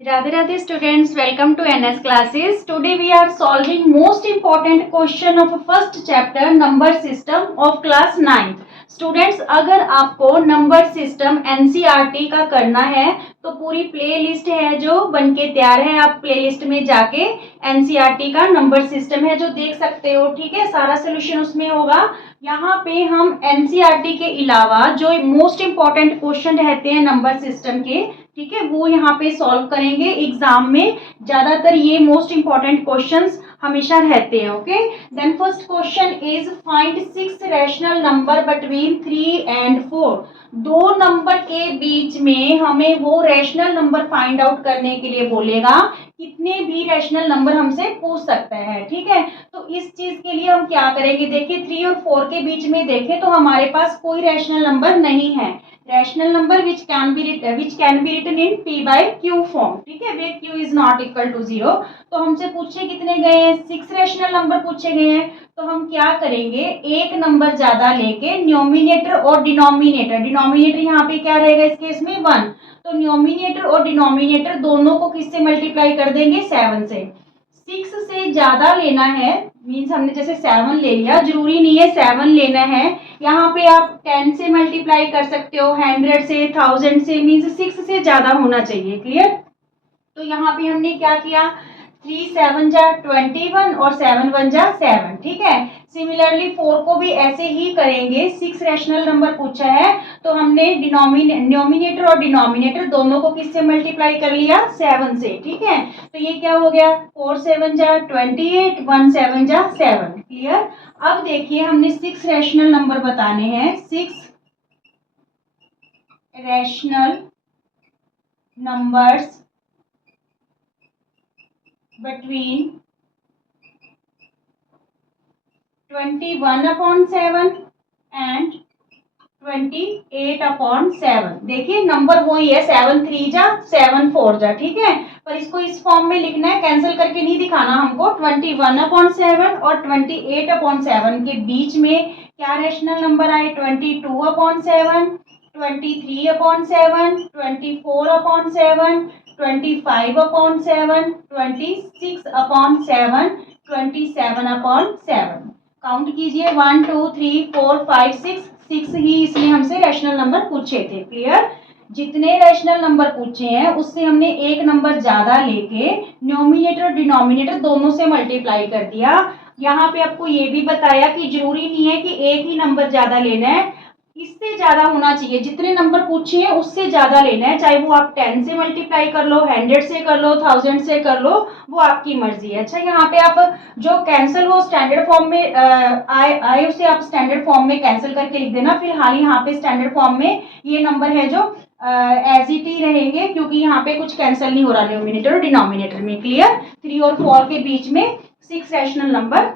Radhe Radhe students, welcome to NS classes. Today we are solving most important question of first chapter number system of class 9th. Students, अगर आपको number system NCERT का करना है तो पूरी play list है जो बनके तैयार है। आप प्ले लिस्ट में जाके एनसीईआरटी का नंबर सिस्टम है जो देख सकते हो। ठीक है, सारा सोल्यूशन उसमें होगा। यहाँ पे हम एनसीईआरटी के अलावा जो मोस्ट इंपॉर्टेंट क्वेश्चन रहते हैं नंबर सिस्टम के, ठीक है, वो यहाँ पे सॉल्व करेंगे। एग्जाम में ज्यादातर ये मोस्ट इंपॉर्टेंट क्वेश्चंस हमेशा रहते हैं। Okay, then first question is find 6 rational number between 3 and 4। दो नंबर के बीच में हमें वो रैशनल नंबर फाइंड आउट करने के लिए बोलेगा। कितने भी रैशनल नंबर हमसे पूछ सकता है। ठीक है, तो इस चीज के लिए हम क्या करेंगे, देखिए 3 और 4 के बीच में देखें तो हमारे पास कोई रैशनल नंबर नहीं है। Rational number which can be written in p by q form। ठीक है, where q is not equal to 0। तो हमसे पूछे कितने गए हैं, 6 रैशनल नंबर पूछे गए हैं। तो हम क्या करेंगे, एक नंबर ज्यादा लेके न्यूमिनेटर और डिनोमिनेटर, डिनोमिनेटर यहाँ पे क्या रहेगा इस केस में 1, तो न्यूमिनेटर और डिनोमिनेटर दोनों को किससे मल्टीप्लाई कर देंगे, 7 से। 6 से ज्यादा लेना है, मीन्स हमने जैसे 7 ले लिया, जरूरी नहीं है 7 लेना है। यहाँ पे आप 10 से मल्टीप्लाई कर सकते हो, 100 से, 1000 से, मीन्स 6 से ज्यादा होना चाहिए। क्लियर। तो यहाँ पे हमने क्या किया, 3 7 जा 21 और 7 1 जा 7। ठीक है, सिमिलरली 4 को भी ऐसे ही करेंगे। 6 रैशनल नंबर पूछा है तो हमने न्यूमिनेटर और डिनोमिनेटर दोनों को किससे मल्टीप्लाई कर लिया, 7 से। ठीक है, तो ये क्या हो गया, 4 7 जा 28, 1 7 जा 7। क्लियर। अब देखिए हमने 6 रैशनल नंबर बताने हैं। 6 रैशनल नंबर्स between 21/7 and 28/7। देखिए नंबर वही है, 7 3 जा 7 4 जा। ठीक है, पर इसको इस फॉर्म में लिखना है, कैंसिल करके नहीं दिखाना हमको। 21/7 और 28/7 के बीच में क्या रैशनल नंबर आए, 22/7, 23/7, 24/7, 25/7, 26/7, 27/7। काउंट कीजिए, 1 2 3 4 5 6, 6 ही इसमें हमसे रैशनल नंबर पूछे थे। क्लियर। जितने रैशनल नंबर पूछे हैं उससे हमने एक नंबर ज्यादा लेके न्यूमिनेटर और डिनोमिनेटर दोनों से मल्टीप्लाई कर दिया। यहाँ पे आपको ये भी बताया कि जरूरी नहीं है कि एक ही नंबर ज्यादा लेना है, इससे ज्यादा होना चाहिए। जितने नंबर पूछे हैं उससे ज्यादा लेना है, चाहे वो आप 10 से मल्टीप्लाई कर लो, 100 से कर लो, 1000 से कर लो, वो आपकी मर्जी है। अच्छा, यहाँ पे आप जो कैंसिल हो स्टैंडर्ड फॉर्म में आए उसे आप स्टैंडर्ड फॉर्म में कैंसिल करके लिख देना। फिलहाल यहाँ पे स्टैंडर्ड फॉर्म में ये नंबर है जो एज इट ही रहेंगे, क्योंकि यहाँ पे कुछ कैंसिल नहीं हो रहा न्यूमिनेटर और डिनोमिनेटर में। क्लियर। 3 और 4 के बीच में 6 रैशनल नंबर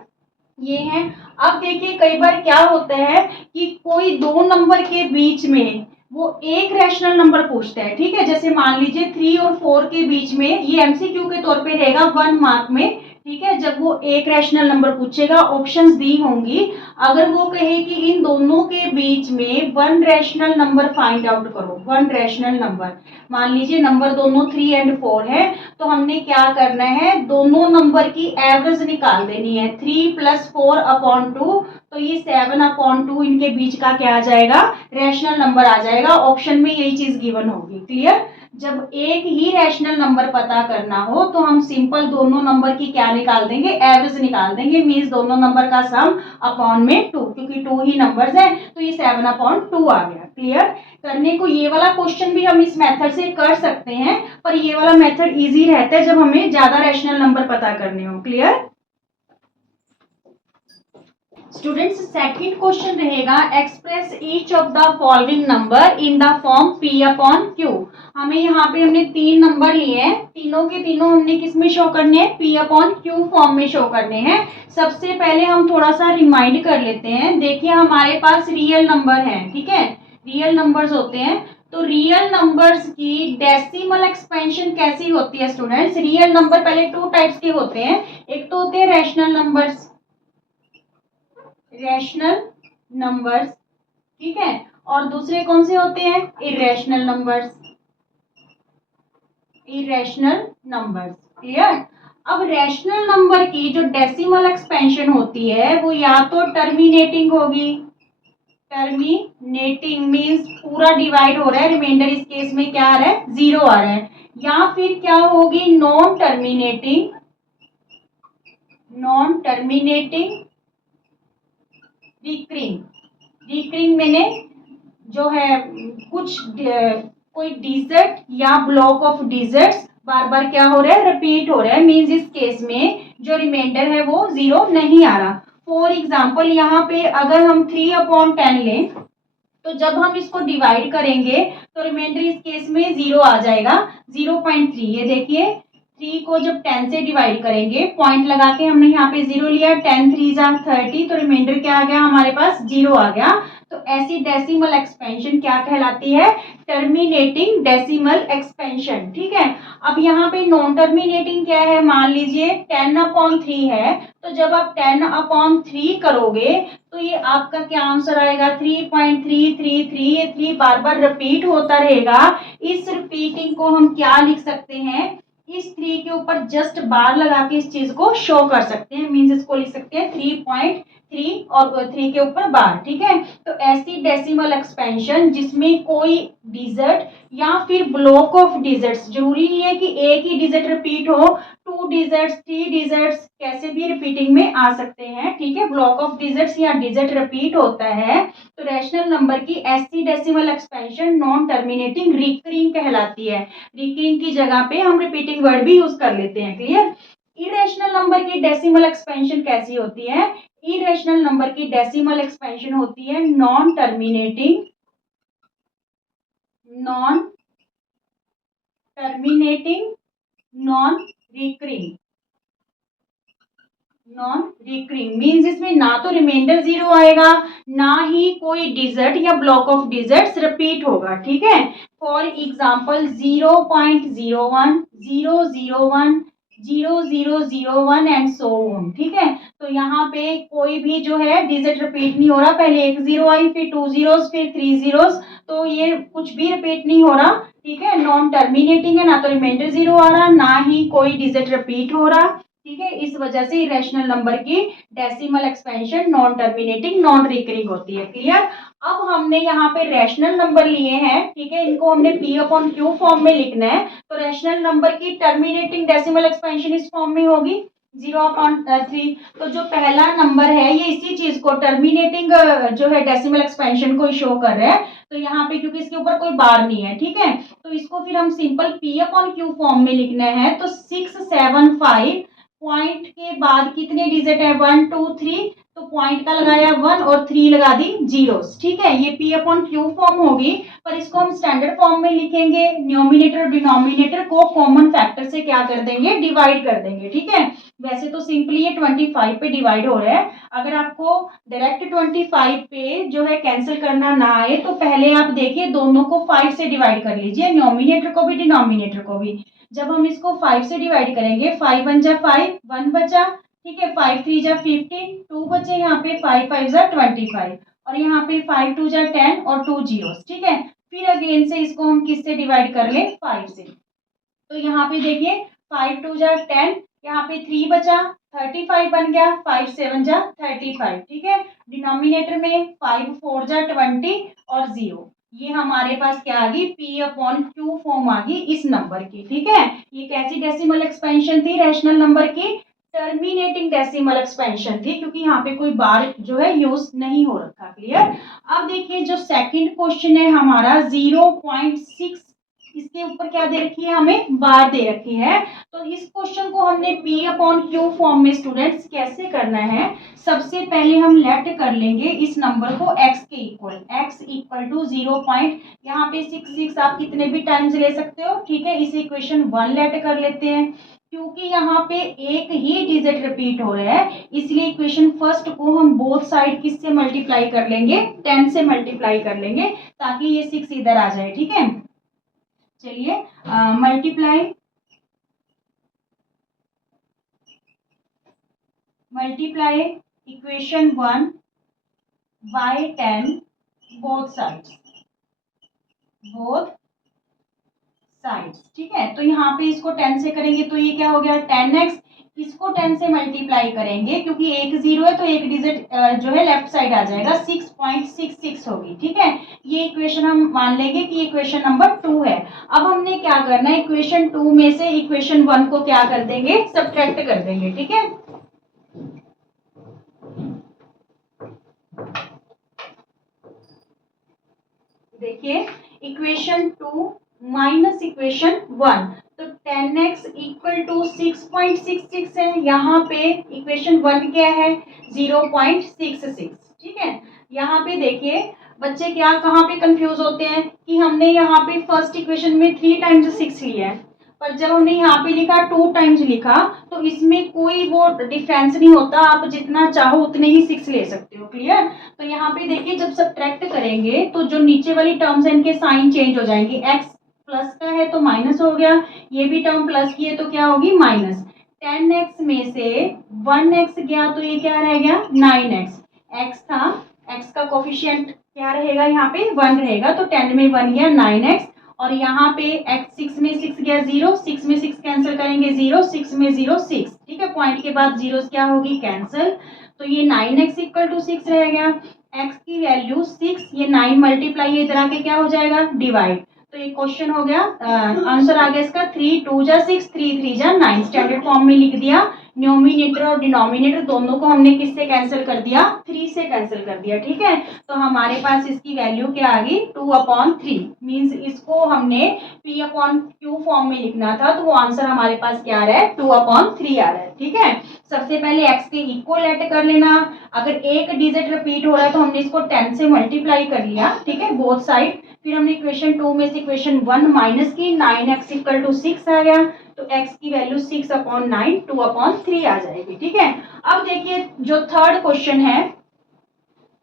ये हैं। अब देखिए कई बार क्या होता है कि कोई दो नंबर के बीच में वो एक रैशनल नंबर पूछता है। ठीक है, जैसे मान लीजिए 3 और 4 के बीच में, ये एमसीक्यू के तौर पे रहेगा 1 मार्क में। ठीक है, जब वो एक रैशनल नंबर पूछेगा, ऑप्शंस दी होंगी, अगर वो कहे कि इन दोनों के बीच में 1 रैशनल नंबर फाइंड आउट करो, 1 रैशनल नंबर, मान लीजिए नंबर दोनों 3 and 4 है, तो हमने क्या करना है, दोनों नंबर की एवरेज निकाल देनी है। 3 + 4/2, तो ये 7/2 इनके बीच का क्या आ जाएगा, रैशनल नंबर आ जाएगा। ऑप्शन में यही चीज गिवन होगी। क्लियर। जब एक ही रैशनल नंबर पता करना हो तो हम सिंपल दोनों नंबर की क्या निकाल देंगे, एवरेज निकाल देंगे। मीन्स दोनों नंबर का सम अपॉन में 2, क्योंकि 2 ही नंबर्स है, तो ये 7/2 आ गया। क्लियर। करने को ये वाला क्वेश्चन भी हम इस मेथड से कर सकते हैं, पर ये वाला मेथड इजी रहता है जब हमें ज्यादा रैशनल नंबर पता करने हो। क्लियर। स्टूडेंट्स, सेकंड क्वेश्चन रहेगा, express each of the following number in the form p/q। हमें यहाँ पे हमने 3 नंबर लिए हैं, तीनों के तीनों हमने किस में शो करने हैं, p/q फॉर्म में शो करने हैं। सबसे पहले हम थोड़ा सा रिमाइंड कर लेते हैं। देखिए हमारे पास रियल नंबर है। ठीक है, रियल नंबर्स होते हैं, तो रियल नंबर्स की डेसिमल एक्सपेंशन कैसी होती है स्टूडेंट्स। रियल नंबर पहले 2 टाइप्स के होते हैं, एक तो होते हैं रैशनल नंबर्स, रैशनल नंबर्स, ठीक है, और दूसरे कौन से होते हैं, irrational numbers, irrational numbers. Clear. अब रैशनल नंबर की जो डेसिमल एक्सपेंशन होती है वो या तो टर्मिनेटिंग होगी, टर्मिनेटिंग मीन्स पूरा डिवाइड हो रहा है, रिमाइंडर इस केस में क्या आ रहा है, 0 आ रहा है, या फिर क्या होगी, non terminating, non terminating recurring. Recurring मैंने जो है कुछ कोई डिजिट या ब्लॉक ऑफ डिजिट्स बार बार क्या हो रहा है, रिपीट हो रहा है, मीन्स इस केस में जो रिमाइंडर है वो 0 नहीं आ रहा। फॉर एग्जाम्पल यहाँ पे अगर हम 3/10 लें तो जब हम इसको डिवाइड करेंगे तो रिमाइंडर इस केस में 0 आ जाएगा, 0.3। ये देखिए 3 को जब 10 से डिवाइड करेंगे, पॉइंट लगा के हमने यहाँ पे 0 लिया, 10 3 जा 30, तो रिमाइंडर क्या आ गया हमारे पास, 0 आ गया। तो ऐसी डेसिमल एक्सपेंशन क्या कहलाती है, टर्मिनेटिंग डेसिमल एक्सपेंशन। ठीक है। अब यहाँ पे नॉन टर्मिनेटिंग क्या है, मान लीजिए 10/3 है, तो जब आप 10/3 करोगे तो ये आपका क्या आंसर आएगा, 3.333। ये 3 बार बार रिपीट होता रहेगा। इस रिपीटिंग को हम क्या लिख सकते हैं, इस 3 के ऊपर जस्ट बार लगा के इस चीज को शो कर सकते हैं, मीन्स इसको लिख सकते हैं 3.3 और 3 के ऊपर बार। ठीक है। तो ऐसी डेसिमल एक्सपेंशन जिसमें कोई डिजिट या फिर ब्लॉक ऑफ डिजिट्स, जरूरी नहीं है कि एक ही डिजिट रिपीट हो, 2 डिजिट्स 3 डिजिट्स कैसे भी रिपीटिंग में आ सकते हैं। ठीक है। ब्लॉक ऑफ डिजिट्स या डिजिट रिपीट होता है तो रैशनल नंबर की ऐसी decimal expansion non terminating recurring कहलाती है। रिकरिंग की जगह पे हम रिपीटिंग वर्ड भी यूज कर लेते हैं। क्लियर। इरेशनल नंबर की डेसिमल एक्सपेंशन कैसी होती है, इरेशनल नंबर की डेसिमल एक्सपेंशन होती है non terminating, non terminating, non recurring. Non recurring means इसमें ना तो रिमाइंडर 0 आएगा, ना ही कोई डिजिट या ब्लॉक ऑफ डिजिट्स रिपीट होगा। ठीक है। For example 0.01, 001, 0001 and so on. ठीक है। तो यहाँ पे कोई भी जो है डिजिट रिपीट नहीं हो रहा, पहले एक 0 आई, फिर 2 जीरोस, फिर 3 जीरोस, तो ये कुछ भी रिपीट नहीं हो रहा। ठीक है। नॉन टर्मिनेटिंग है, ना तो रिमाइंडर 0 आ रहा, ना ही कोई डिजिट रिपीट हो रहा। ठीक है। इस वजह से इरेशनल नंबर की decimal expansion non terminating, non recurring होती है। क्लियर। अब हमने यहाँ पे रैशनल नंबर लिए हैं, ठीक है, इनको हमने P/Q फॉर्म में लिखना है, तो रैशनल नंबर की टर्मिनेटिंग डेसिमल एक्सपेंशन इस फॉर्म में होगी 0/3। तो जो पहला नंबर है ये इसी चीज को टर्मिनेटिंग जो है डेसिमल एक्सपेंशन को शो कर रहा है, तो यहाँ पे क्योंकि इसके ऊपर कोई बार नहीं है, ठीक है, तो इसको फिर हम सिंपल P/Q फॉर्म में लिखना है। तो 675 पॉइंट के बाद कितने डिजिट है, 1 2 3, तो पॉइंट का लगाया 1 और 3 लगा दी जीरोस। ठीक है। ये P/Q फॉर्म होगी, पर इसको हम स्टैंडर्ड फॉर्म में लिखेंगे, न्यूमिनेटर और डिनोमिनेटर को कॉमन फैक्टर से क्या कर देंगे, डिवाइड कर देंगे। ठीक है। वैसे तो सिंपली ये 25 पे डिवाइड हो रहा है, अगर आपको डायरेक्ट 25 पे जो है कैंसिल करना ना आए तो पहले आप देखिए दोनों को 5 से डिवाइड कर लीजिए, न्यूमिनेटर को भी डिनोमिनेटर को भी। जब हम इसको 5 से डिवाइड करेंगे, 5 1 जा 5, 1 बचा, ठीक है, 5 3 जा 15, 2 बचे यहाँ पे, 5 5 जा 25, और यहाँ पे 5 2 जा 10 और 2 जीरोस। ठीक है। फिर अगेन से इसको हम किससे डिवाइड कर ले, 5 से। तो यहाँ पे देखिए 5 2 जा 10, यहाँ पे 3 बचा, 35 बन गया, 5 7 जा 35। ठीक है। डिनोमिनेटर में 5 4 जा 20 और 0, ये हमारे पास क्या आ गई, P/Q फॉर्म आ गई इस नंबर की। ठीक है। ये कैसी डेसिमल एक्सपेंशन थी, रैशनल नंबर की टर्मिनेटिंग डेसिमल एक्सपेंशन थी, क्योंकि यहाँ पे कोई बार जो है यूज नहीं हो रखा। क्लियर। अब देखिए जो सेकंड क्वेश्चन है हमारा 0.6, इसके ऊपर क्या दे रखी है, हमें बार दे रखी है। तो इस क्वेश्चन को हमने P/Q फॉर्म में स्टूडेंट्स कैसे करना है, सबसे पहले हम लेट कर लेंगे इस नंबर को x के equal, x equal to 0 point, यहाँ पे 6 6 आप कितने भी टाइम्स ले सकते हो। ठीक है। इसे इक्वेशन 1 लेट कर लेते हैं, क्योंकि यहाँ पे एक ही डिजिट रिपीट हो रहा है, इसलिए इक्वेशन फर्स्ट को हम बोथ साइड किससे मल्टीप्लाई कर लेंगे, 10 से मल्टीप्लाई कर लेंगे, ताकि ये 6 इधर आ जाए। ठीक है। चलिए multiply equation 1 by 10 both sides, both sides. ठीक है। तो तो यहाँ पे इसको 10 से करेंगे तो ये क्या हो गया 10x, इसको 10 से मल्टीप्लाई करेंगे क्योंकि एक 0 है तो एक डिजिट जो है लेफ्ट साइड आ जाएगा, 6.66 होगी। ठीक है, ये इक्वेशन हम मान लेंगे कि इक्वेशन नंबर 2 है। अब हमने क्या करना है, इक्वेशन 2 में से इक्वेशन 1 को क्या कर देंगे, सब्ट्रैक्ट कर देंगे। ठीक है, देखिए इक्वेशन 2 माइनस इक्वेशन 1, तो 10x इक्वल टू 6.66 है, यहाँ पे इक्वेशन 1 क्या है 0.66। ठीक है, यहाँ पे देखिए बच्चे क्या कहाँ पे कंफ्यूज होते हैं कि हमने यहाँ पे फर्स्ट इक्वेशन में 3 टाइम्स 6 लिया है, पर जब हमने यहाँ पे लिखा 2 टाइम्स लिखा तो इसमें कोई वो डिफरेंस नहीं होता, आप जितना चाहो उतने ही 6 ले सकते हो। क्लियर, तो यहाँ पे देखिए जब सब्ट्रैक्ट करेंगे तो जो नीचे वाली टर्म्स है इनके साइन चेंज हो जाएंगे, x प्लस का है तो माइनस हो गया, ये भी टर्म प्लस की है तो क्या होगी माइनस। 10x में से 1x गया तो ये क्या रह गया 9x, x था, x का कोफिशिएंट क्या रहेगा यहाँ पे 1 रहेगा, तो 10 में 1 गया 9x, और यहाँ पे x 6 में 6 गया 0, 6 में 6 कैंसिल करेंगे 0, 6 में 0 6। ठीक है, पॉइंट के बाद जीरो क्या होगी कैंसिल, तो ये 9x इक्वल टू 6 रह गया, x की वैल्यू 6, ये 9 मल्टीप्लाई इधर आके क्या हो जाएगा डिवाइड, तो ये क्वेश्चन हो गया आंसर आ गया इसका 3 2 जा 6 3 3 जा 9, स्टैंडर्ड फॉर्म में लिख दिया। न्यूमिनेटर और डिनोमिनेटर दोनों को हमने किससे कैंसिल कर दिया 3 से कैंसिल कर दिया। ठीक है, तो हमारे पास इसकी वैल्यू क्या आ गई 2/3, मींस इसको हमने p/q फॉर्म में लिखना था, तो वो आंसर हमारे पास क्या आ रहा है 2/3 आ रहा है। ठीक है, सबसे पहले x के इक्वल ऐड कर लेना, अगर एक डिजिट रिपीट हो रहा है तो हमने इसको 10 से मल्टीप्लाई कर लिया। ठीक है, बोथ साइड, फिर हमने इक्वेशन 2 में से इक्वेशन 1 माइनस की, 9x इक्वल टू 6 आ गया, तो x की वैल्यू 6/9 2/3 आ जाएगी। ठीक है, अब देखिए जो थर्ड क्वेश्चन है,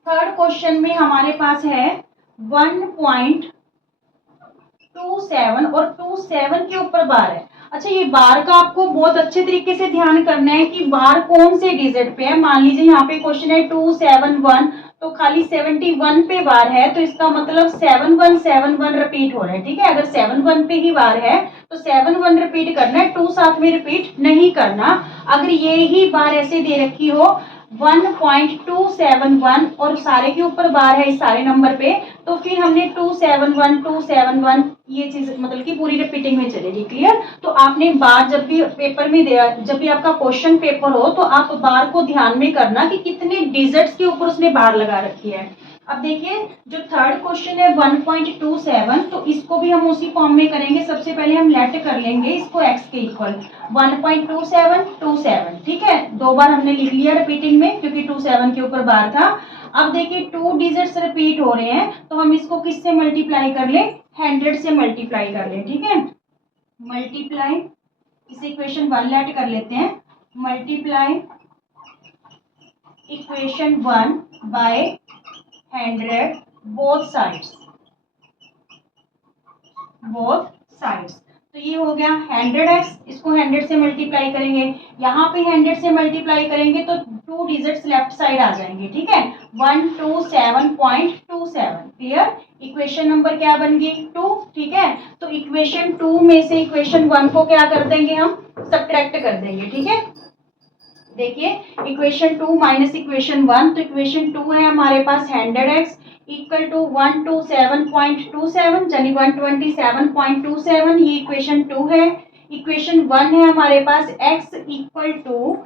थर्ड क्वेश्चन में हमारे पास है 1.27 और 27 के ऊपर बार है। अच्छा, ये बार का आपको बहुत अच्छे तरीके से ध्यान करना है कि बार कौन से डिजिट पे है। मान लीजिए यहाँ पे क्वेश्चन है 271, तो खाली 71 पे बार है, तो इसका मतलब 7171 रिपीट हो रहा है। ठीक है, अगर 71 पे ही बार है तो 71 रिपीट करना है, 2 साथ में रिपीट नहीं करना। अगर ये ही बार ऐसे दे रखी हो 1.271 और सारे के ऊपर बार है इस सारे नंबर पे, तो फिर हमने 271 ये चीज मतलब कि पूरी रिपीटिंग में चलेगी। क्लियर, तो आपने बार जब भी पेपर में दिया, जब भी आपका क्वेश्चन पेपर हो तो आप बार को ध्यान में करना कि कितने डिजिट्स के ऊपर उसने बार लगा रखी है। अब देखिए जो थर्ड क्वेश्चन है 1.27, तो इसको भी हम उसी फॉर्म में करेंगे। सबसे पहले हम लेट कर लेंगे इसको x के इक्वल 1.27 ठीक है, 2 बार हमने लिख लिया रिपीटिंग में क्योंकि 27 के ऊपर बार था। अब देखिए 2 डिजिट्स रिपीट हो रहे हैं तो हम इसको किससे मल्टीप्लाई कर ले 100 से मल्टीप्लाई कर ले। ठीक है, मल्टीप्लाई, इस इक्वेशन 1 लेट कर लेते हैं, multiply equation 1 by 100 both sides, तो ये हो गया 100x, इसको 100 से मल्टीप्लाई करेंगे, यहाँ पे 100 से मल्टीप्लाई करेंगे तो 2 डिजिट्स लेफ्ट साइड आ जाएंगे। ठीक है, 127.27। क्लियर, इक्वेशन नंबर क्या बन गई 2। ठीक है, तो इक्वेशन 2 में से इक्वेशन 1 को क्या कर देंगे हम सब्ट्रैक्ट कर देंगे। ठीक है, देखिए इक्वेशन 2 माइनस इक्वेशन 1, तो इक्वेशन 2 है हमारे पास 100x इक्वल टू 127.27 यानी 127.27, ये इक्वेशन 2 है। इक्वेशन 1 है हमारे पास x इक्वल टू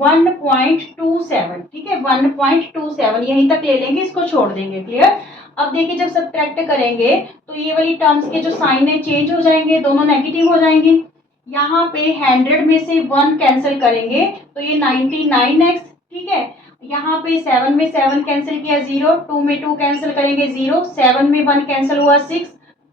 1.27। ठीक है, 1.27 यहीं तक ले लेंगे, इसको छोड़ देंगे। क्लियर, अब देखिए जब सब्ट्रैक्ट करेंगे तो ये वाली टर्म्स के जो साइन है चेंज हो जाएंगे, दोनों नेगेटिव हो जाएंगी। यहाँ पे 100 में से 1 कैंसिल करेंगे तो ये 99x। ठीक है, यहाँ पे 7 में 7 कैंसिल किया 0, 2 में 2 कैंसिल करेंगे 0, 7 में 1 कैंसिल हुआ 6,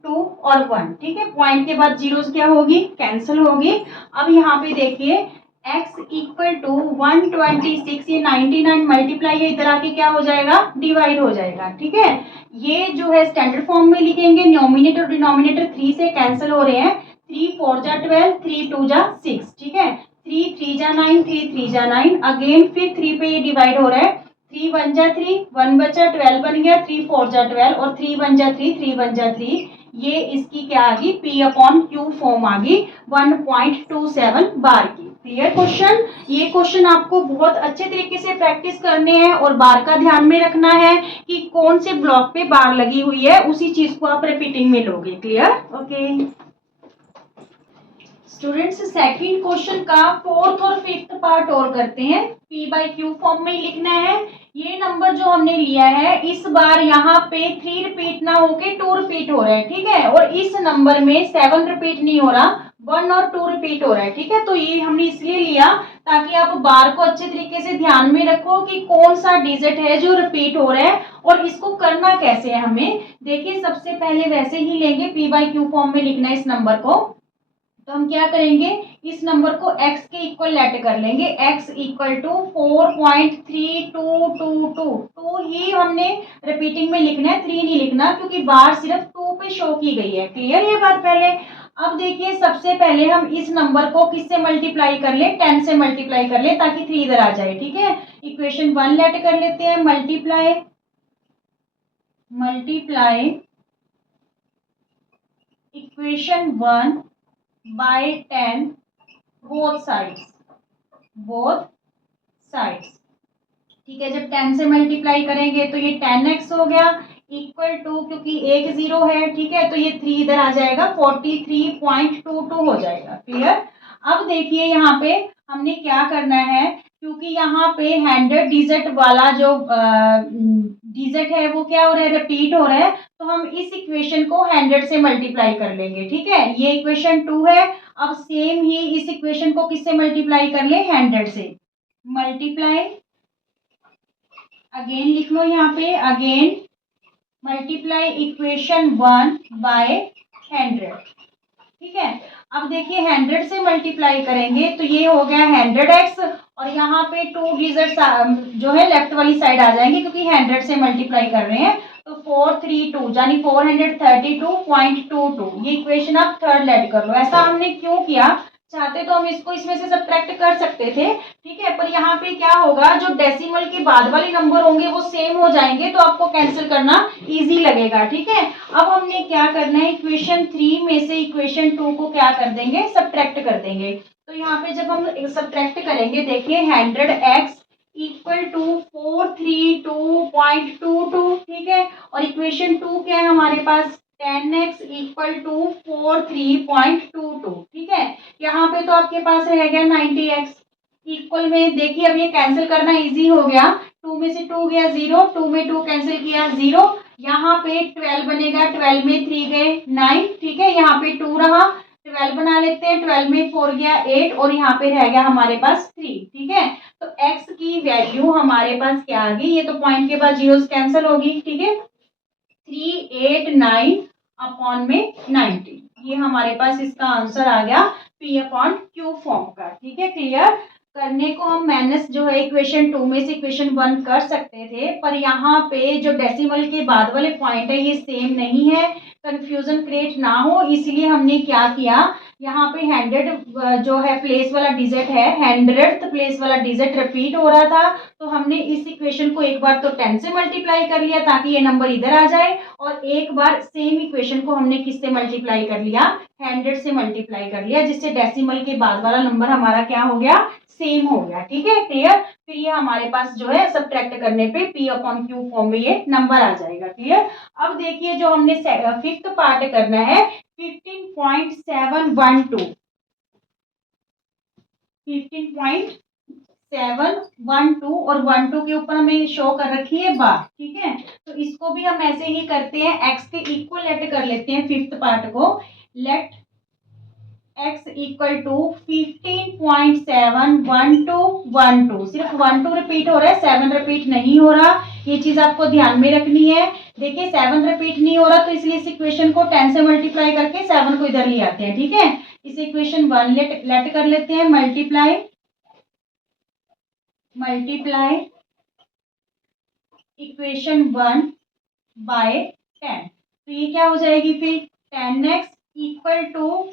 2 और 1। ठीक है, पॉइंट के बाद जीरोस क्या होगी कैंसिल होगी। अब यहाँ पे देखिए x इक्वल टू 126, ये 99 मल्टीप्लाई है इधर आके क्या हो जाएगा डिवाइड हो जाएगा। ठीक है, ये जो है स्टैंडर्ड फॉर्म में लिखेंगे, न्यूमिनेटर डिनोमिनेटर 3 से कैंसिल हो रहे हैं, 3 4 जा 12, 3 2 जा 6। ठीक है, 3 3 जा 9, 3 3 जा 9, अगेन फिर 3 पे ये डिवाइड हो रहा है, 3 1 जा 3, 1 बचा 12 बन गया, 3 4 जा 12 और 3 1 जा 3, 3 1 जा 3, ये इसकी क्या आ गई, P अपॉन Q फॉर्म आ गई 1.27 बार की। Clear question. ये क्वेश्चन आपको बहुत अच्छे तरीके से प्रैक्टिस करने हैं और बार का ध्यान में रखना है कि कौन से ब्लॉक पे बार लगी हुई है, उसी चीज को आप रिपीटिंग में लोगे। Clear. Okay students, second question का फोर्थ और फिफ्थ पार्ट और करते हैं। P बाई क्यू फॉर्म में ही लिखना है। ये नंबर जो हमने लिया है, इस बार यहाँ पे 3 रिपीट ना होके 2 रिपीट हो रहा है, ठीक है। और इस नंबर में 7 रिपीट नहीं हो रहा, 1 और 2 रिपीट हो रहा है, ठीक है। तो ये हमने इसलिए लिया ताकि आप बार को अच्छे तरीके से ध्यान में रखो कि कौन सा डिजिट है जो रिपीट हो रहा है और इसको करना कैसे है हमें। देखिए सबसे पहले वैसे ही लेंगे, P बाई क्यू फॉर्म में लिखना है इस नंबर को। तो हम क्या करेंगे, इस नंबर को x के इक्वल लेट कर लेंगे, x इक्वल टू 4.3222। 2 ही हमने रिपीटिंग में लिखना है, 3 नहीं लिखना, क्योंकि बार सिर्फ 2 पे शो की गई है। क्लियर ये बात पहले। अब देखिए सबसे पहले हम इस नंबर को किससे मल्टीप्लाई कर ले, 10 से मल्टीप्लाई कर ले ताकि 3 इधर आ जाए, ठीक है। इक्वेशन 1 लेट कर लेते हैं, multiply equation 1 by 10 both sides, ठीक है। जब 10 से मल्टीप्लाई करेंगे तो ये 10x हो गया, इक्वल टू, क्योंकि एक 0 है, ठीक है, तो ये 3 इधर आ जाएगा, 43.22 हो जाएगा। क्लियर। अब देखिए यहाँ पे हमने क्या करना है, क्योंकि यहाँ पे 100 डिजिट वाला जो डिजिट है वो क्या हो रहा है, रिपीट हो रहा है, तो हम इस इक्वेशन को 100 से मल्टीप्लाई कर लेंगे, ठीक है। ये इक्वेशन 2 है। अब सेम ही इस इक्वेशन को किससे मल्टीप्लाई कर ले, 100 से। मल्टीप्लाई अगेन लिख लो यहाँ पे, अगेन मल्टीप्लाई इक्वेशन 1 बाय 100, ठीक है। अब देखिए 100 से मल्टीप्लाई करेंगे तो ये हो गया 100x, और यहाँ पे 2 डिजिट जो है लेफ्ट वाली साइड आ जाएंगे, क्योंकि 100 से मल्टीप्लाई कर रहे हैं। तो 432 यानी 432.22। ये इक्वेशन आप थर्ड लेट कर लो। ऐसा हमने क्यों किया, चाहते तो हम इसको इसमें से सब्ट्रैक्ट कर सकते थे, ठीक है, पर यहाँ पे क्या होगा, जो डेसिमल के बाद वाले नंबर होंगे वो सेम हो जाएंगे, तो आपको कैंसिल करना इजी लगेगा, ठीक है। अब हमने क्या करना है, इक्वेशन 3 में से इक्वेशन 2 को क्या कर देंगे, सब्ट्रैक्ट कर देंगे। तो यहाँ पे जब हम सब्ट्रैक्ट करेंगे, देखिए 100x इक्वल टू 432.22, ठीक है। और इक्वेशन 2 क्या है हमारे पास, 10x इक्वल टू 43.22, ठीक है। यहाँ पे तो आपके पास रह गया 90x, इक्वल में देखिए अब ये कैंसिल करना इजी हो गया, 2 में से 2 गया 0, 2 में 2 कैंसिल किया 0, यहाँ पे 12 बनेगा, 12 में 3 गए 9, ठीक है। यहाँ पे 2 रहा, 12 बना लेते हैं, 12 में 4 गया 8, और यहाँ पे रह गया हमारे पास 3, ठीक है। तो x की वैल्यू हमारे पास क्या आ गई, ये तो पॉइंट के बाद जीरोस कैंसिल होगी, ठीक है। 389 अपॉन में 90, ये हमारे पास इसका आंसर आ गया P अपॉन Q फॉर्म का, ठीक है। क्लियर। करने को हम माइनस जो है इक्वेशन 2 में से इक्वेशन 1 कर सकते थे, पर यहाँ पे जो डेसिमल के बाद वाले पॉइंट है ये सेम नहीं है, कंफ्यूजन क्रिएट ना हो, इसलिए हमने क्या किया, यहाँ पे 100 जो है प्लेस वाला डिजिट है, 100th प्लेस वाला डिजिट रिपीट हो रहा था, तो हमने इस इक्वेशन को एक बार तो 10 से मल्टीप्लाई कर लिया ताकि ये नंबर इधर आ जाए, और एक बार सेम इक्वेशन को हमने किससे मल्टीप्लाई कर लिया, 100 से मल्टीप्लाई कर लिया, जिससे डेसिमल के बाद वाला नंबर हमारा क्या हो गया, सेम हो गया, ठीक है। क्लियर। फिर ये हमारे पास जो है सब्ट्रैक्ट करने पे P अपॉन Q फॉर्म में ये नंबर आ जाएगा। क्लियर। अब देखिए जो हमने फिफ्थ पार्ट करना है, 15.712 और 12 के ऊपर हमें शो कर रखी है बार, ठीक है। तो इसको भी हम ऐसे ही करते हैं, x के इक्वल लेट कर लेते हैं फिफ्थ पार्ट को, लेट x इक्वल टू 15.712, सिर्फ 12 रिपीट हो रहा है, 7 रिपीट नहीं हो रहा, ये चीज आपको ध्यान में रखनी है। देखिए 7 रिपीट नहीं हो रहा, तो इसलिए इस इक्वेशन को 10 से मल्टीप्लाई करके 7 को इधर ले आते हैं, ठीक है। इस इक्वेशन 1 लेट कर लेते हैं, मल्टीप्लाई इक्वेशन 1 बाय 10, तो ये क्या हो जाएगी फिर, 10x इक्वल टू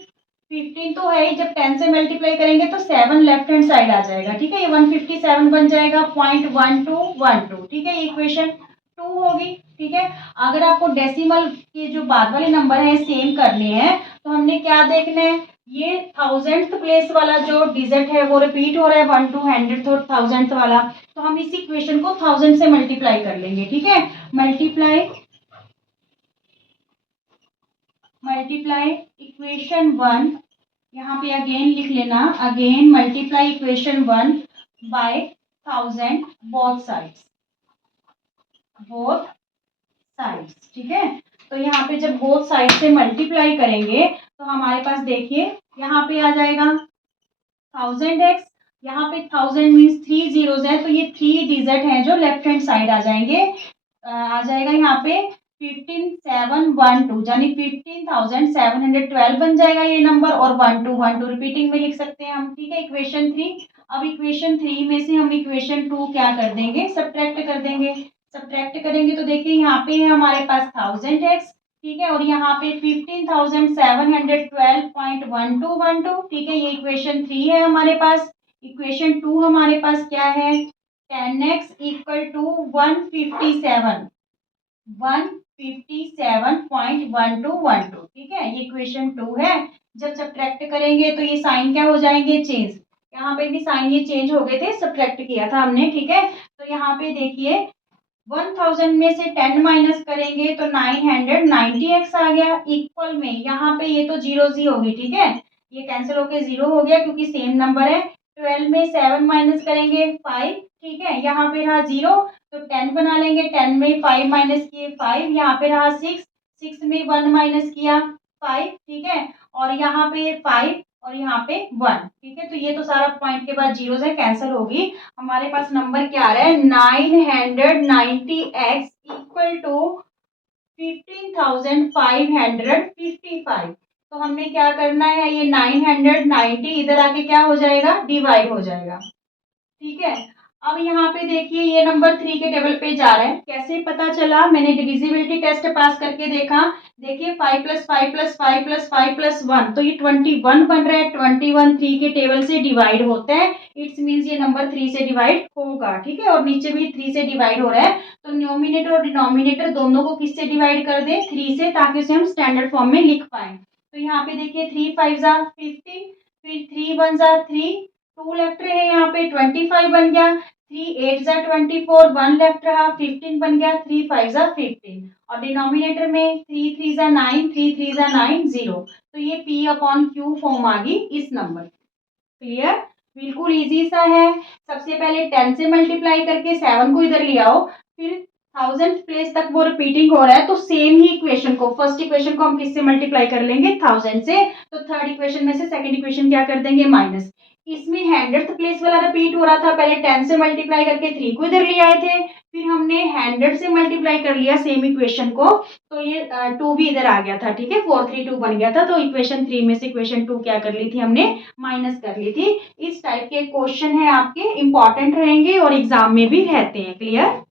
15 तो है, जब 10 से मल्टीप्लाई करेंगे तो 7 लेफ्ट हैंड साइड आ जाएगा, ठीक है। ये 157 बन जाएगा, 0.1212, ठीक है। इक्वेशन टू होगी। ठीक है, अगर आपको डेसिमल के जो बाद वाले नंबर है सेम करने हैं तो हमने क्या देखना है, ये 1000th प्लेस वाला जो डिजिट है वो रिपीट हो रहा है 1 to 100th और 1000th वाला, तो हम इस इक्वेशन को 1000 से मल्टीप्लाई कर लेंगे। ठीक है, मल्टीप्लाई इक्वेशन 1, यहाँ पे अगेन लिख लेना, again multiply equation 1 by 1000 both sides, ठीक है। तो यहाँ पे जब बोथ साइड से मल्टीप्लाई करेंगे तो हमारे पास देखिए यहाँ पे आ जाएगा 1000x, यहाँ पे 1000 मीन्स 3 जीरोज है, तो ये 3 डिजिट हैं जो लेफ्ट हैंड साइड आ जाएंगे। आ जाएगा यहाँ पे 15712, यानी 15712 बन जाएगा ये नंबर, और 1212 रिपीटिंग में लिख सकते हैं हम। ठीक है, इक्वेशन 3। अब इक्वेशन 3 में से हम इक्वेशन 2 क्या कर देंगे, सब्ट्रैक्ट कर देंगे। सब्ट्रैक्ट करेंगे तो देखिए यहाँ पे है हमारे पास 1000x, ठीक है, और यहाँ पे 15,712.1212, ठीक है, ये इक्वेशन 3 है हमारे पास। इक्वेशन 2 हमारे पास क्या है, 10x इक्वल टू 157.1212, ठीक है, ये इक्वेशन 2 है। जब सब्ट्रैक्ट करेंगे तो ये साइन क्या हो जाएंगे, चेंज। यहाँ पे भी साइन ये चेंज हो गए थे, सब्ट्रैक्ट किया था हमने। ठीक है, तो यहाँ पे देखिए 1000 में से 10 माइनस करेंगे तो 990x आ गया, इक्वल में यहाँ पे ये तो जीरो ही होगी। ठीक है, ये कैंसिल होके जीरो हो गया क्योंकि सेम नंबर है। 12 में 7 माइनस करेंगे 5, ठीक है, यहाँ पे रहा जीरो, तो 10 बना लेंगे, 10 में 5 माइनस किए 5, यहाँ पे रहा 6, 6 में 1 माइनस किया 5, ठीक है, और यहाँ पे 5 और यहाँ पे 1, ठीक है, तो ये तो सारा पॉइंट के बाद जीरो है, कैंसिल होगी। हमारे पास नंबर क्या आ रहा है, 990x इक्वल टू 15,555। तो हमने क्या करना है, ये 990 इधर आके क्या हो जाएगा, डिवाइड हो जाएगा। ठीक है, अब यहाँ पे देखिए ये नंबर 3 के टेबल पे जा रहा है, कैसे पता चला, मैंने डिविजिबिलिटी टेस्ट पास करके देखा। देखिए 5 + 5 + 5 + 5 + 1, तो ये 21 बन रहा है। 21 3 के टेबल से डिवाइड होता है, इट्स मीन्स ये नंबर 3 से डिवाइड होगा। ठीक है, और नीचे भी 3 से डिवाइड हो रहा है, तो न्यूमिनेटर और डिनोमिनेटर दोनों को किससे डिवाइड कर दे, 3 से, ताकि उसे हम स्टैंडर्ड फॉर्म में लिख पाए। तो यहाँ पे देखिए 3 5 = 50, फिर 3 1 = 3, 2 लेफ्ट रहे यहाँ पे 25 बन गया, 3 8 = 24, 1 लेफ्ट रहा 15 बन गया, 3 5 = 15, और डिनोमिनेटर में 3 3 = 9, 3 3 = 9, 0, तो ये P/Q फॉर्म आ गई इस नंबर। क्लियर, बिल्कुल इजी सा है। सबसे पहले 10 से मल्टीप्लाई करके 7 को इधर ले आओ, फिर 1000 प्लेस तक वो रिपीटिंग हो रहा है, तो सेम ही इक्वेशन को, फर्स्ट इक्वेशन को हम किससे मल्टीप्लाई कर लेंगे, 1000 से, तो थर्ड इक्वेशन में से सेकंड इक्वेशन क्या कर देंगे, माइनस। इसमें 100th प्लेस वाला रिपीट हो रहा था, पहले 10 से मल्टीप्लाई करके 3 को इधर ले आए थे, फिर हमने 100 से मल्टीप्लाई कर लिया सेम इक्वेशन को, तो ये 2 भी इधर आ गया था। ठीक है, 432 बन गया था, तो इक्वेशन 3 में से इक्वेशन 2 क्या कर ली थी हमने, माइनस कर ली थी। इस टाइप के क्वेश्चन है आपके, इंपॉर्टेंट रहेंगे और एग्जाम में भी रहते हैं। क्लियर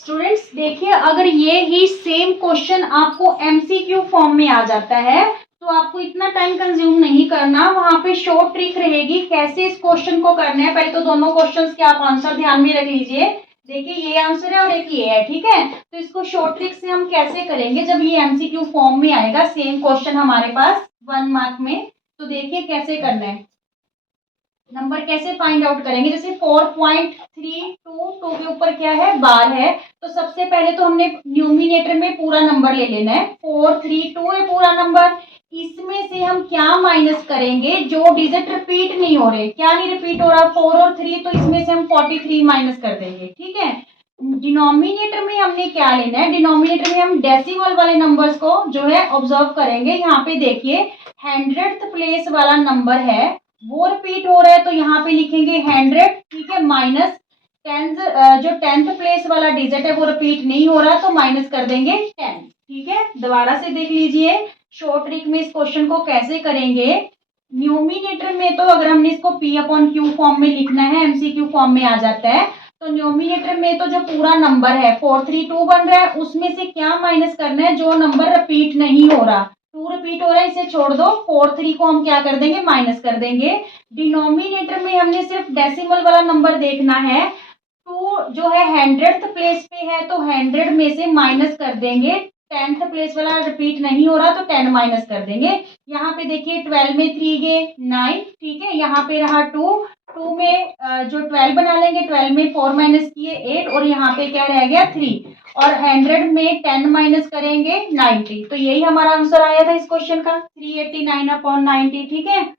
स्टूडेंट्स, देखिए अगर ये ही सेम क्वेश्चन आपको एमसीक्यू फॉर्म में आ जाता है तो आपको इतना टाइम कंज्यूम नहीं करना, वहां पे शॉर्ट ट्रिक रहेगी कैसे इस क्वेश्चन को करना है। पहले तो दोनों क्वेश्चंस के आप आंसर ध्यान में रख लीजिए। देखिए ये आंसर है और एक ये है, ठीक है, तो इसको शॉर्ट ट्रिक से हम कैसे करेंगे जब ये एमसीक्यू फॉर्म में आएगा सेम क्वेश्चन हमारे पास 1 मार्क में। तो देखिए कैसे करना है, नंबर कैसे फाइंड आउट करेंगे। जैसे 4.322 के ऊपर क्या है, बार है, तो सबसे पहले तो हमने न्यूमिनेटर में पूरा नंबर ले लेना है, 432 है पूरा नंबर। इसमें से हम क्या माइनस करेंगे, जो डिजिट रिपीट नहीं हो रहे, क्या नहीं रिपीट हो रहा, 4 और 3, तो इसमें से हम 43 माइनस कर देंगे। ठीक है, डिनोमिनेटर में हमने क्या लेना है, डिनोमिनेटर में हम डेसिमल वाले नंबर्स को जो है ऑब्जर्व करेंगे। यहाँ पे देखिए 100th प्लेस वाला नंबर है वो रिपीट हो रहा है, तो यहाँ पे लिखेंगे 100, ठीक है, माइनस 10, जो 10th प्लेस वाला डिजिट है वो रिपीट नहीं हो रहा, तो माइनस कर देंगे 10। ठीक है, दोबारा से देख लीजिए शॉर्ट ट्रिक में इस क्वेश्चन को कैसे करेंगे। न्यूमिनेटर में तो अगर हमने इसको P/Q फॉर्म में लिखना है, एमसीक्यू फॉर्म में आ जाता है, तो न्यूमिनेटर में तो जो पूरा नंबर है 432 बन रहा है, उसमें से क्या माइनस करना है, जो नंबर रिपीट नहीं हो रहा, 2 रिपीट हो रहा है इसे छोड़ दो, 43 को हम क्या कर देंगे, माइनस कर देंगे। डिनोमिनेटर में हमने सिर्फ डेसिमल वाला नंबर देखना है, 2 जो है 100th प्लेस पे है तो 100 में से माइनस कर देंगे, 10th प्लेस वाला रिपीट नहीं हो रहा तो 10 माइनस कर देंगे। यहाँ पे देखिए 12 में 3 गए 9, ठीक है, यहाँ पे रहा 2, 2 में जो 12 बना लेंगे, 12 में 4 माइनस किए 8 और यहाँ पे क्या रह गया 3 और 100 में 10 माइनस करेंगे 90। तो यही हमारा आंसर आया था इस क्वेश्चन का 389/90, ठीक है।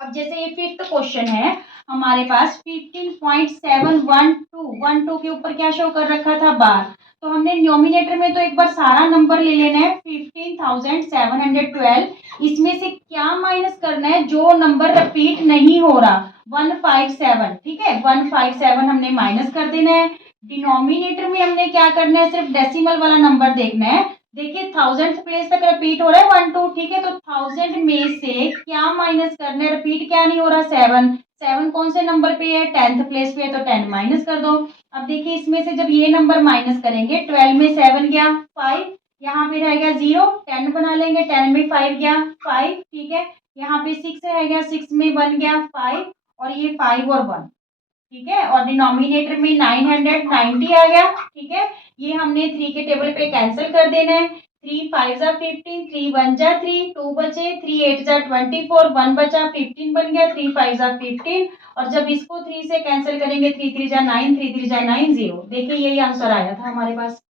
अब जैसे ये फिफ्थ क्वेश्चन है हमारे पास 15.712 के ऊपर क्या शो कर रखा था बार, तो हमने न्यूमिनेटर में तो एक बार सारा नंबर ले लेना है 15,712, इसमें से क्या माइनस करना है जो नंबर रिपीट नहीं हो रहा 157, ठीक है, 157 हमने माइनस कर देना है। डिनोमिनेटर में हमने क्या करना है, सिर्फ डेसिमल वाला नंबर देखना है। देखिए 1000th प्लेस तक रिपीट हो रहा है 1 2, ठीक है, तो 1000 में से क्या माइनस करना है, रिपीट क्या नहीं हो रहा 7, 7 कौन से नंबर पे है 10th प्लेस पे है तो 10 माइनस कर दो। अब देखिए इसमें से जब ये नंबर माइनस करेंगे 12 में 7 गया 5, यहाँ पे रह गया 0, 10 बना लेंगे, 10 में 5 गया 5, ठीक है, यहाँ पे 6 रह गया, 6 में 1 गया 5 और ये 5 और 1, ठीक है, और डिनोमिनेटर में 990 आ गया, ठीक है। ये हमने 3 के टेबल पे कैंसिल कर देना है, 3 5 जा 15, 3 1 जा 3, 2 बचे, 3 8 जा 24, 1 बचा 15 बन गया, 3 5 जा 15 और जब इसको 3 से कैंसिल करेंगे 3 3 जा 9, 3 3 जा 9 0। देखिए यही आंसर आया था हमारे पास।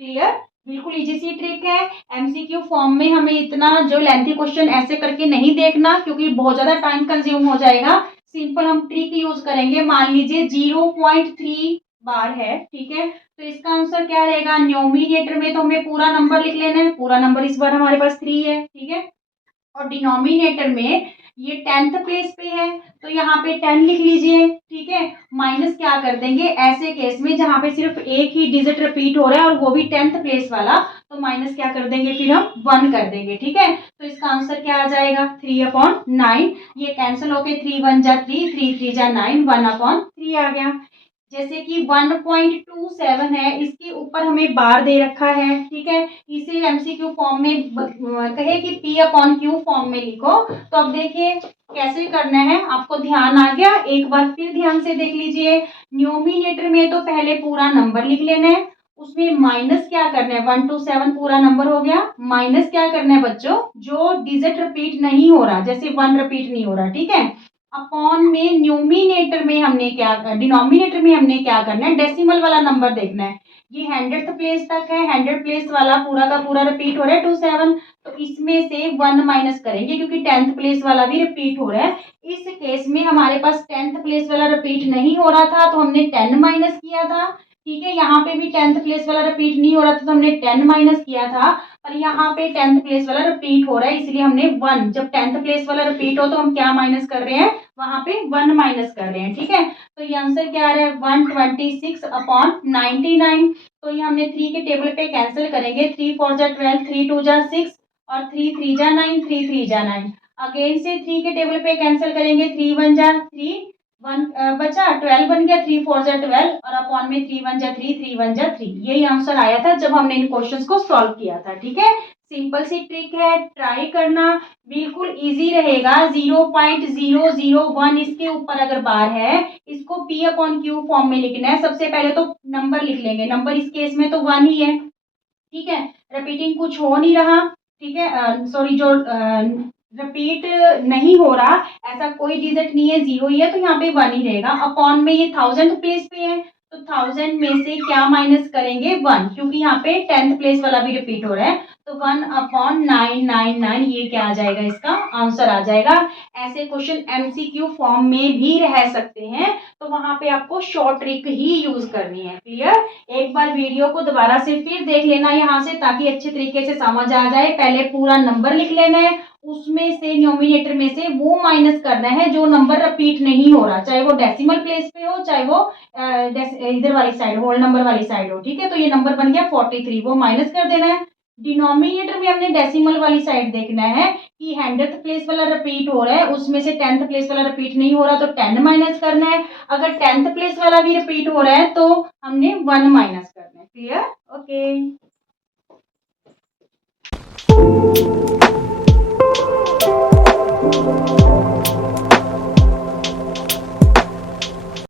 क्लियर, बिल्कुल इजी सी ट्रिक है। एमसीक्यू फॉर्म में हमें इतना जो लेंथी क्वेश्चन ऐसे करके नहीं देखना क्योंकि बहुत ज्यादा टाइम कंज्यूम हो जाएगा। सिंपल हम ट्रिक यूज करेंगे। मान लीजिए 0.3 बार है, ठीक है, तो इसका आंसर क्या रहेगा, न्यूमिनेटर में तो हमें पूरा नंबर लिख लेना है, पूरा नंबर इस बार हमारे पास 3 है, ठीक है, और डिनोमिनेटर में ये 10th प्लेस पे है तो यहाँ पे 10 लिख लीजिए, ठीक है, माइनस क्या कर देंगे ऐसे केस में जहाँ पे सिर्फ एक ही डिजिट रिपीट हो रहा है और वो भी 10th प्लेस वाला, तो माइनस क्या कर देंगे फिर हम 1 कर देंगे, ठीक है, तो इसका आंसर क्या आ जाएगा 3/9। ये कैंसिल होके 3 1 जा 3, 3 3 जा 9, 1/3 आ गया। जैसे कि 1.27 है, इसके ऊपर हमें बार दे रखा है, ठीक है, इसे एमसीक्यू फॉर्म में कहे कि P/Q फॉर्म में लिखो। तो अब देखिए कैसे करना है, आपको ध्यान आ गया, एक बार फिर ध्यान से देख लीजिए। न्यूमिनेटर में तो पहले पूरा नंबर लिख लेना है, उसमें माइनस क्या करना है, 127 पूरा नंबर हो गया, माइनस क्या करना है बच्चों, जो डिजिट रिपीट नहीं हो रहा, जैसे 1 रिपीट नहीं हो रहा, ठीक है, अपॉन में न्यूमिनेटर में हमने क्या डिनोमिनेटर में हमने क्या करना है, डेसिमल वाला नंबर देखना है। ये 100th प्लेस तक है, 100 प्लेस वाला पूरा का पूरा रिपीट हो रहा है 27, तो इसमें से 1 माइनस करेंगे क्योंकि 10th प्लेस वाला भी रिपीट हो रहा है। इस केस में हमारे पास 10th प्लेस वाला रिपीट नहीं हो रहा था तो हमने 10 माइनस किया था, ठीक है, यहाँ पे भी 10th प्लेस वाला रिपीट नहीं हो रहा था तो हमने 10 माइनस किया था, पर यहाँ पे 10th प्लेस वाला रिपीट हो रहा है इसलिए हमने 1, जब 10th प्लेस वाला रिपीट हो तो हम क्या माइनस कर रहे हैं, वहां पे 1 माइनस कर रहे हैं, ठीक है, तो ये आंसर क्या आ रहा है 126/99। तो ये हमने 3 के टेबल पे कैंसिल करेंगे, 3 4 जा 12, 3 2 जा 6 और 3 3 जा 9, 3 3 जा 9, अगेन से 3 के टेबल पे कैंसिल करेंगे, 3 1 जा 3, 1 बचा 12 बन गया, 3 4 जा 12 और अपॉन में 3 1 जा 3, 3 1 जा 3। यही आंसर आया था जब हमने इन क्वेश्चंस को सॉल्व किया था, ठीक है। सिंपल सी ट्रिक है, ट्राई करना, बिल्कुल इजी रहेगा। 0.001 इसके ऊपर अगर बार है, इसको P/Q फॉर्म में लिखना है। सबसे पहले तो नंबर लिख लेंगे, नंबर इस केस में तो 1 ही है, ठीक है, रिपीटिंग कुछ हो नहीं रहा, ठीक है, सॉरी जो रिपीट नहीं हो रहा ऐसा कोई डिजिट नहीं है, 0 ही है तो यहाँ पे 1 ही रहेगा। अपॉन में ये 1000th प्लेस पे है तो 1000 में से क्या माइनस करेंगे 1, क्योंकि यहाँ पे 10th प्लेस वाला भी रिपीट हो रहा है तो 1/999 ये क्या आ जाएगा, इसका आंसर आ जाएगा। ऐसे क्वेश्चन एमसीक्यू फॉर्म में भी रह सकते हैं तो वहां पे आपको शॉर्ट ट्रिक ही यूज करनी है। क्लियर, एक बार वीडियो को दोबारा से फिर देख लेना यहाँ से ताकि अच्छे तरीके से समझ आ जाए। पहले पूरा नंबर लिख लेना है, उसमें से न्यूमिनेटर में से वो माइनस करना है जो नंबर रिपीट नहीं हो रहा, चाहे वो डेसिमल प्लेस पे हो चाहे वो इधर वाली साइड होल नंबर वाली साइड हो, ठीक है, तो ये नंबर बन गया 43, वो माइनस कर देना है। डिनोमिनेटर में हमने डेसिमल वाली साइड देखना है कि 100th प्लेस वाला रिपीट हो रहा है, उसमें से 10th प्लेस वाला रिपीट नहीं हो रहा तो 10 माइनस करना है। अगर 10th प्लेस वाला भी रिपीट हो रहा है तो हमने 1 माइनस करना है। Clear, okay.